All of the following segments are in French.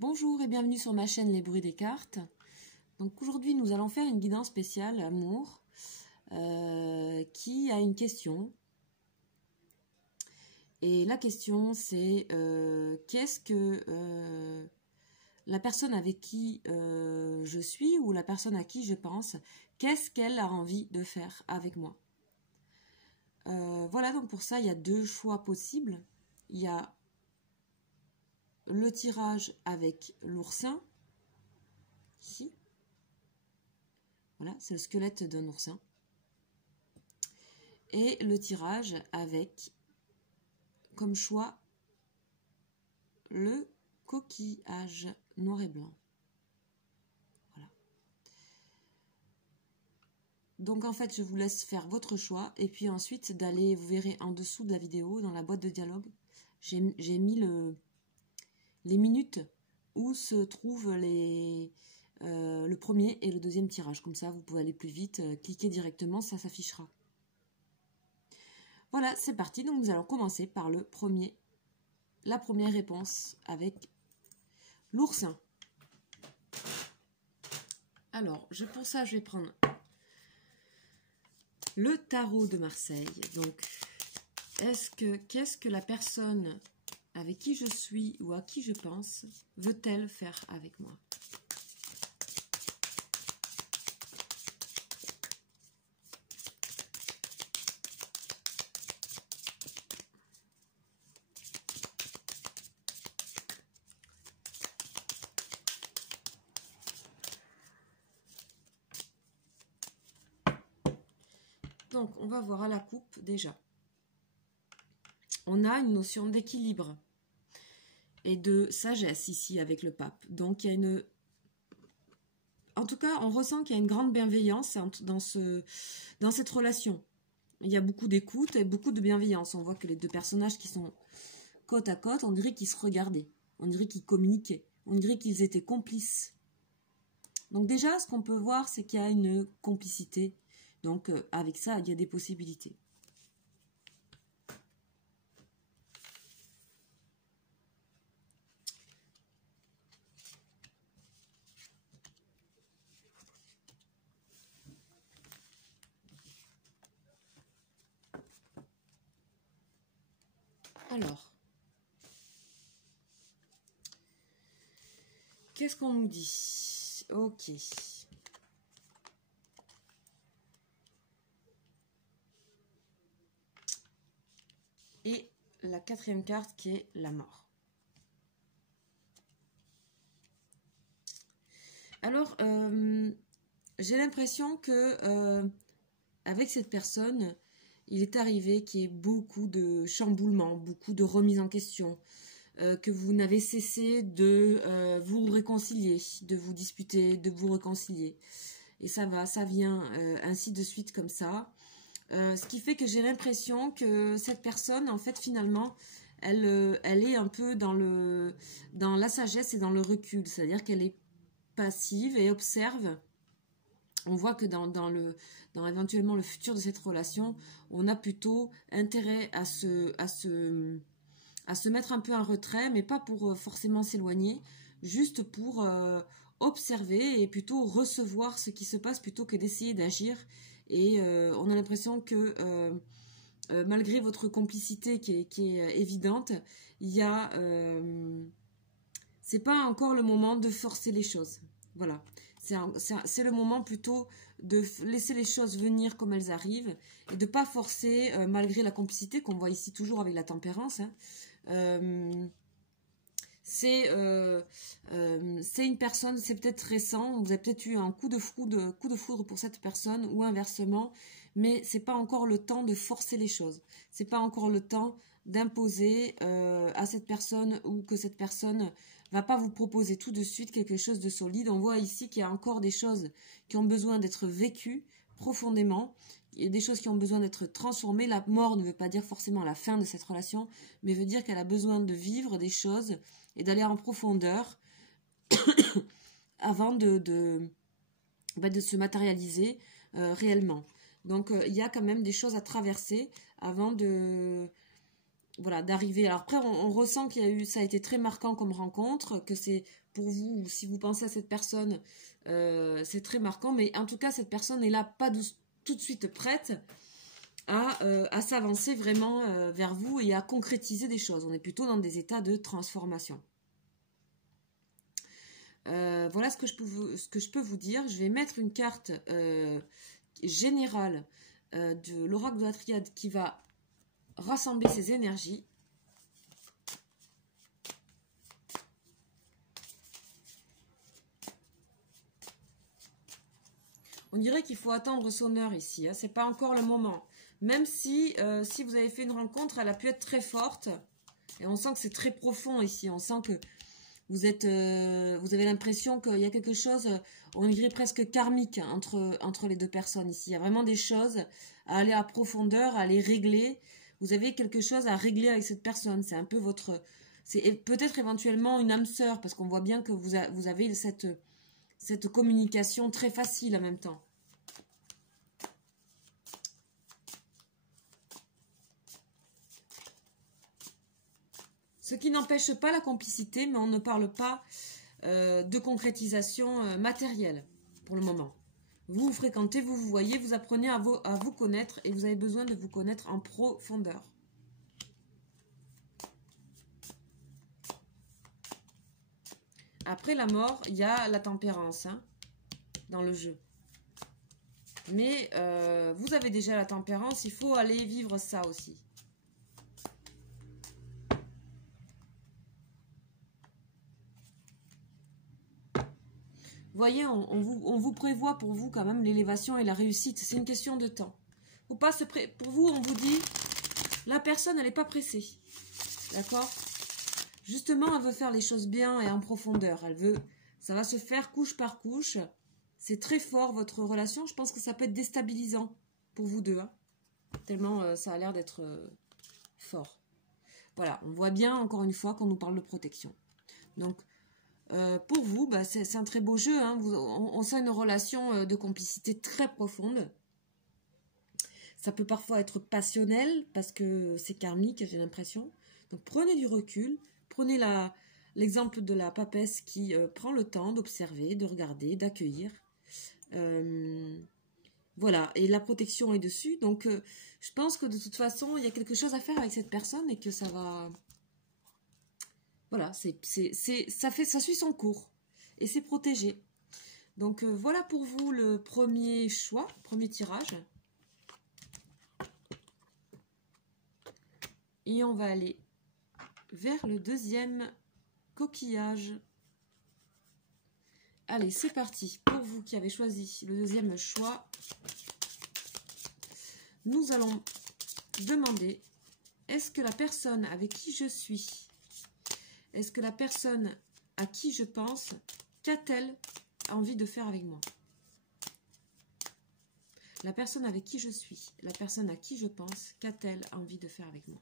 Bonjour et bienvenue sur ma chaîne Les Bruits des Cartes. Donc aujourd'hui nous allons faire une guidance spéciale amour qui a une question. Et la question c'est qu'est-ce que la personne avec qui je suis ou la personne à qui je pense, qu'est-ce qu'elle a envie de faire avec moi. Voilà, donc pour ça il y a deux choix possibles. Il y a le tirage avec l'oursin, ici. Voilà, c'est le squelette d'un oursin. Et le tirage avec, comme choix, le coquillage noir et blanc. Voilà. Donc en fait, je vous laisse faire votre choix. Et puis ensuite, d'aller, vous verrez en dessous de la vidéo, dans la boîte de dialogue, j'ai mis les minutes où se trouvent le premier et le deuxième tirage. Comme ça, vous pouvez aller plus vite, cliquer directement, ça s'affichera. Voilà, c'est parti. Donc nous allons commencer par la première réponse avec l'oursin. Alors, pour ça, je vais prendre le tarot de Marseille. Donc, qu'est-ce que la personne avec qui je suis ou à qui je pense veut-elle faire avec moi? Donc, on va voir à la coupe déjà. On a une notion d'équilibre et de sagesse ici avec le pape. Donc, il y a une... En tout cas, on ressent qu'il y a une grande bienveillance dans cette relation. Il y a beaucoup d'écoute et beaucoup de bienveillance. On voit que les deux personnages qui sont côte à côte, on dirait qu'ils se regardaient. On dirait qu'ils communiquaient. On dirait qu'ils étaient complices. Donc déjà, ce qu'on peut voir, c'est qu'il y a une complicité. Donc, avec ça, il y a des possibilités. Alors, qu'est-ce qu'on nous dit? Ok. Et la quatrième carte qui est la mort. Alors, j'ai l'impression que avec cette personne, il est arrivé qu'il y ait beaucoup de chamboulements, beaucoup de remises en question, que vous n'avez cessé de vous réconcilier, de vous disputer, de vous réconcilier. Et ça vient ainsi de suite comme ça. Ce qui fait que j'ai l'impression que cette personne, en fait, finalement, elle est un peu dans la sagesse et dans le recul. C'est-à-dire qu'elle est passive et observe. On voit que dans éventuellement le futur de cette relation, on a plutôt intérêt à se mettre un peu en retrait, mais pas pour forcément s'éloigner, juste pour observer et plutôt recevoir ce qui se passe plutôt que d'essayer d'agir. Et on a l'impression que malgré votre complicité qui est évidente, il y a... c'est pas encore le moment de forcer les choses. Voilà. C'est le moment plutôt de laisser les choses venir comme elles arrivent et de ne pas forcer, malgré la complicité qu'on voit ici toujours avec la tempérance. Hein. C'est une personne, c'est peut-être récent, vous avez peut-être eu un coup de foudre pour cette personne ou inversement, mais c'est pas encore le temps de forcer les choses. C'est pas encore le temps d'imposer à cette personne ou que cette personne va pas vous proposer tout de suite quelque chose de solide. On voit ici qu'il y a encore des choses qui ont besoin d'être vécues profondément. Il y a des choses qui ont besoin d'être transformées. La mort ne veut pas dire forcément la fin de cette relation, mais veut dire qu'elle a besoin de vivre des choses et d'aller en profondeur avant de se matérialiser réellement. Donc, il y a quand même des choses à traverser avant de voilà, d'arriver. Alors après, on ressent qu'il y a eu, ça a été très marquant comme rencontre, que c'est pour vous, ou si vous pensez à cette personne, c'est très marquant. Mais en tout cas, cette personne est là, pas tout de suite prête à s'avancer vraiment vers vous et à concrétiser des choses. On est plutôt dans des états de transformation. Voilà ce que je peux vous dire. Je vais mettre une carte générale de l'oracle de la triade qui va rassembler ces énergies. On dirait qu'il faut attendre son heure ici, hein. C'est pas encore le moment. Même si, si vous avez fait une rencontre, elle a pu être très forte. Et on sent que c'est très profond ici. On sent que vous avez l'impression qu'il y a quelque chose, on dirait presque karmique entre les deux personnes ici. Il y a vraiment des choses à aller à profondeur, à les régler. Vous avez quelque chose à régler avec cette personne. C'est un peu votre... C'est peut-être éventuellement une âme sœur, parce qu'on voit bien que vous avez cette communication très facile en même temps. Ce qui n'empêche pas la complicité, mais on ne parle pas de concrétisation matérielle pour le moment. Vous vous fréquentez, vous vous voyez, vous apprenez à vous connaître et vous avez besoin de vous connaître en profondeur. Après la mort, il y a la tempérance hein, dans le jeu. Mais vous avez déjà la tempérance, il faut aller vivre ça aussi. Vous voyez, on vous prévoit pour vous quand même l'élévation et la réussite. C'est une question de temps. Faut pas pour vous, on vous dit, la personne, elle n'est pas pressée. D'accord? Justement, elle veut faire les choses bien et en profondeur. Ça va se faire couche par couche. C'est très fort, votre relation. Je pense que ça peut être déstabilisant pour vous deux. Hein, tellement ça a l'air d'être fort. Voilà, on voit bien, encore une fois, qu'on nous parle de protection. Donc, pour vous, bah, c'est un très beau jeu. Hein. On sent une relation de complicité très profonde. Ça peut parfois être passionnel parce que c'est karmique, j'ai l'impression. Donc prenez du recul. Prenez l'exemple de la papesse qui prend le temps d'observer, de regarder, d'accueillir. Voilà, et la protection est dessus. Donc je pense que de toute façon, il y a quelque chose à faire avec cette personne et que ça va... Voilà, ça suit son cours et c'est protégé. Donc voilà pour vous le premier choix, premier tirage. Et on va aller vers le deuxième coquillage. Allez, c'est parti. Pour vous qui avez choisi le deuxième choix, nous allons demander, est-ce que la personne avec qui je suis... Est-ce que la personne à qui je pense, qu'a-t-elle envie de faire avec moi? La personne avec qui je suis, la personne à qui je pense, qu'a-t-elle envie de faire avec moi?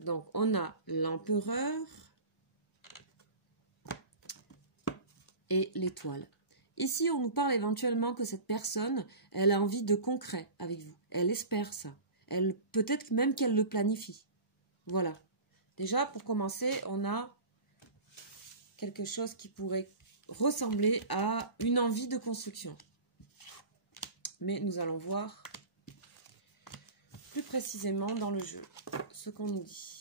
Donc, on a l'empereur et l'étoile. Ici, on nous parle éventuellement que cette personne, elle a envie de concret avec vous. Elle espère ça. Peut-être même qu'elle le planifie. Voilà. Déjà, pour commencer, on a quelque chose qui pourrait ressembler à une envie de construction. Mais nous allons voir plus précisément dans le jeu ce qu'on nous dit.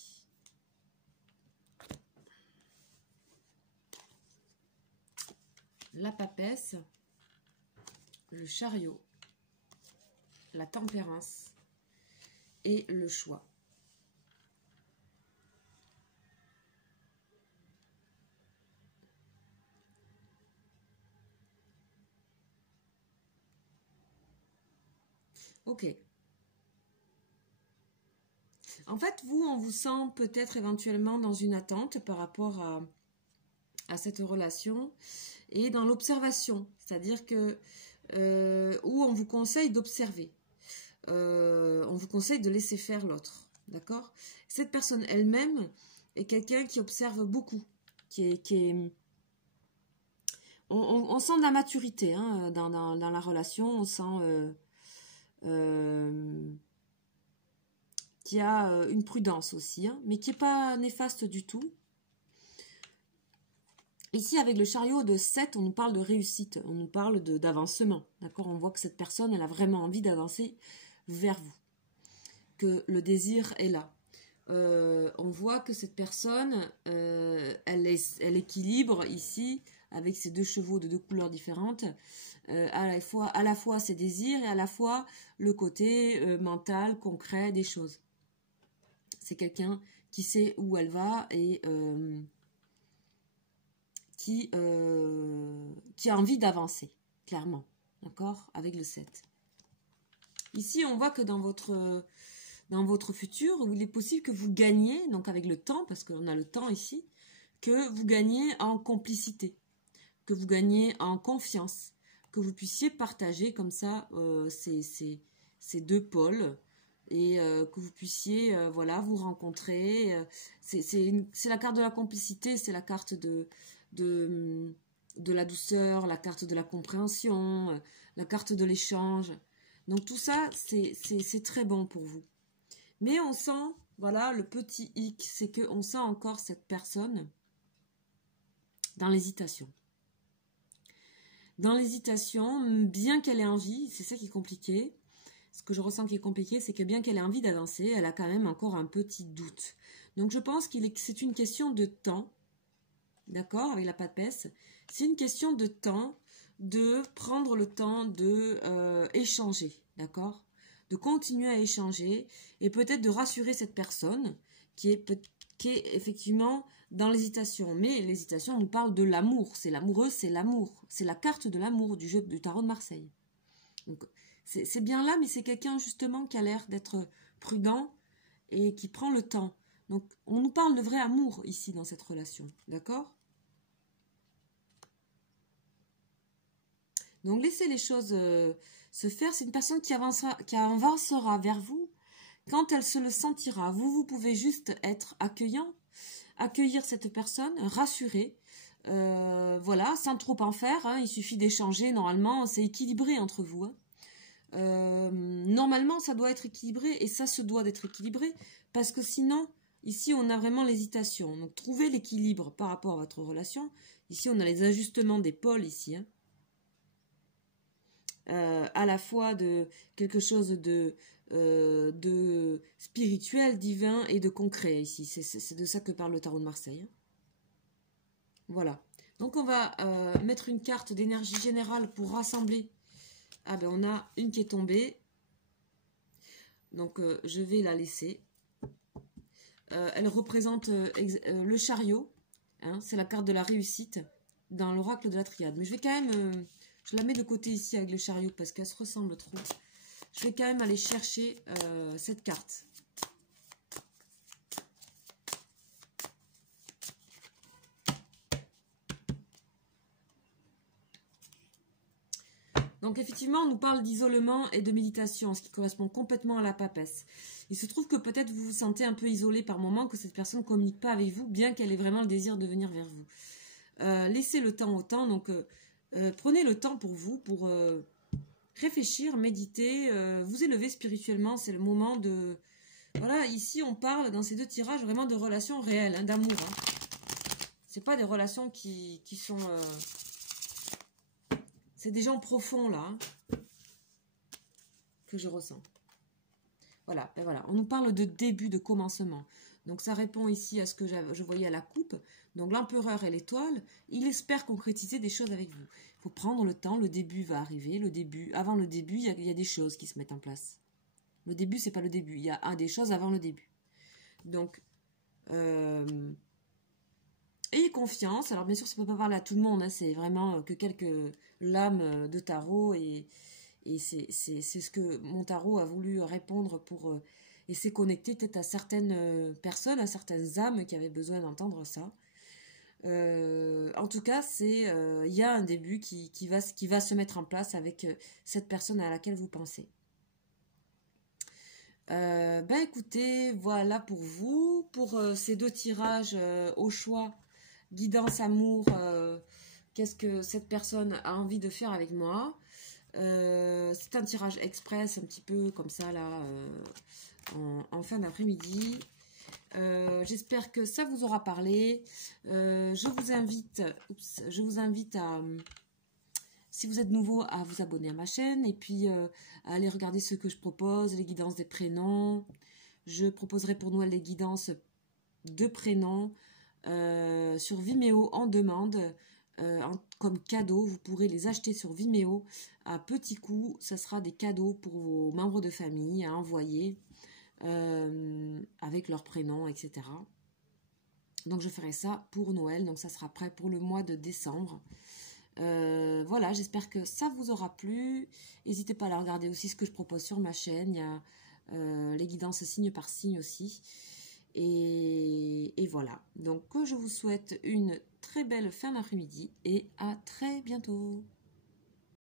La papesse, le chariot, la tempérance et le choix. Ok. En fait, vous, on vous sent peut-être éventuellement dans une attente par rapport à cette relation et dans l'observation, c'est-à-dire que où on vous conseille d'observer, on vous conseille de laisser faire l'autre. d'accord? Cette personne elle-même est quelqu'un qui observe beaucoup, on sent de la maturité hein, dans la relation, on sent qu'il y a une prudence aussi, hein, mais qui n'est pas néfaste du tout. Ici, avec le chariot de 7, on nous parle de réussite, on nous parle d'avancement, d'accord? On voit que cette personne, elle a vraiment envie d'avancer vers vous, que le désir est là. On voit que cette personne, elle équilibre ici, avec ses deux chevaux de deux couleurs différentes, à la fois ses désirs et à la fois le côté mental, concret des choses. C'est quelqu'un qui sait où elle va et qui a envie d'avancer, clairement, d'accord, avec le 7. Ici, on voit que dans votre futur, il est possible que vous gagniez, donc avec le temps, parce qu'on a le temps ici, que vous gagnez en complicité, que vous gagnez en confiance, que vous puissiez partager comme ça ces deux pôles et que vous puissiez voilà, vous rencontrer. C'est la carte de la complicité, c'est la carte de la douceur, la carte de la compréhension, la carte de l'échange. Donc tout ça, c'est très bon pour vous. Mais on sent, voilà, le petit hic, c'est qu'on sent encore cette personne dans l'hésitation. Dans l'hésitation, bien qu'elle ait envie, c'est ça qui est compliqué. Ce que je ressens qui est compliqué, c'est que bien qu'elle ait envie d'avancer, elle a quand même encore un petit doute. Donc je pense que c'est une question de temps, d'accord, avec la papesse. C'est une question de temps, de prendre le temps de échanger, d'accord, de continuer à échanger et peut-être de rassurer cette personne qui est effectivement dans l'hésitation. Mais l'hésitation nous parle de l'amour. C'est l'amoureux, c'est l'amour. C'est la carte de l'amour du jeu du tarot de Marseille. Donc c'est bien là, mais c'est quelqu'un justement qui a l'air d'être prudent et qui prend le temps. Donc on nous parle de vrai amour ici dans cette relation. D'accord ? Donc laissez les choses se faire. C'est une personne qui avancera vers vous quand elle se le sentira. Vous pouvez juste être accueillant, accueillir cette personne, rassurer, voilà, sans trop en faire. Hein, il suffit d'échanger. Normalement, c'est équilibré entre vous. Hein. Normalement, ça doit être équilibré et ça se doit d'être équilibré parce que sinon, ici, on a vraiment l'hésitation. Donc, trouvez l'équilibre par rapport à votre relation. Ici, on a les ajustements des pôles ici. Hein. À la fois de quelque chose de spirituel, divin et de concret ici. C'est de ça que parle le tarot de Marseille. Hein. Voilà. Donc on va mettre une carte d'énergie générale pour rassembler. Ah ben on a une qui est tombée. Donc je vais la laisser. Elle représente le chariot. Hein, c'est la carte de la réussite dans l'oracle de la triade. Mais je vais quand même... je la mets de côté ici avec le chariot parce qu'elle se ressemble trop. Je vais quand même aller chercher cette carte. Donc effectivement, on nous parle d'isolement et de méditation, ce qui correspond complètement à la papesse. Il se trouve que peut-être vous vous sentez un peu isolé par moment, que cette personne ne communique pas avec vous, bien qu'elle ait vraiment le désir de venir vers vous. Laissez le temps au temps, donc prenez le temps pour vous, pour réfléchir, méditer, vous élever spirituellement. C'est le moment de... Voilà, ici on parle dans ces deux tirages vraiment de relations réelles, hein, d'amour. Hein. C'est pas des relations qui sont... c'est des gens profonds là, hein, que je ressens. Voilà, ben voilà, on nous parle de début, de commencement. Donc ça répond ici à ce que je voyais à la coupe. Donc l'empereur et l'étoile, il espère concrétiser des choses avec vous. Il faut prendre le temps, le début va arriver. Avant le début, il y a des choses qui se mettent en place. Le début, c'est pas le début, il y a des choses avant le début. Donc, ayez confiance. Alors bien sûr, ça ne peut pas parler à tout le monde, hein, c'est vraiment que quelques lames de tarot et c'est ce que mon tarot a voulu répondre pour essayer de connecter peut-être à certaines personnes, à certaines âmes qui avaient besoin d'entendre ça. En tout cas, il y a un début qui va se mettre en place avec cette personne à laquelle vous pensez. Ben écoutez, voilà pour vous, pour ces 2 tirages au choix, guidance, amour, qu'est-ce que cette personne a envie de faire avec moi. C'est un tirage express, un petit peu comme ça là, en fin d'après-midi. J'espère que ça vous aura parlé. Je vous invite à, si vous êtes nouveau, à vous abonner à ma chaîne et puis à aller regarder ce que je propose, les guidances des prénoms. Je proposerai pour Noël des guidances de prénoms sur Vimeo en demande. Comme cadeau, vous pourrez les acheter sur Vimeo à petit coût. Ça sera des cadeaux pour vos membres de famille à envoyer avec leur prénom, etc. Donc je ferai ça pour Noël, donc ça sera prêt pour le mois de décembre. Voilà, j'espère que ça vous aura plu. N'hésitez pas à la regarder aussi ce que je propose sur ma chaîne. Il y a les guidances signe par signe aussi. Et voilà, donc je vous souhaite une très belle fin d'après-midi et à très bientôt.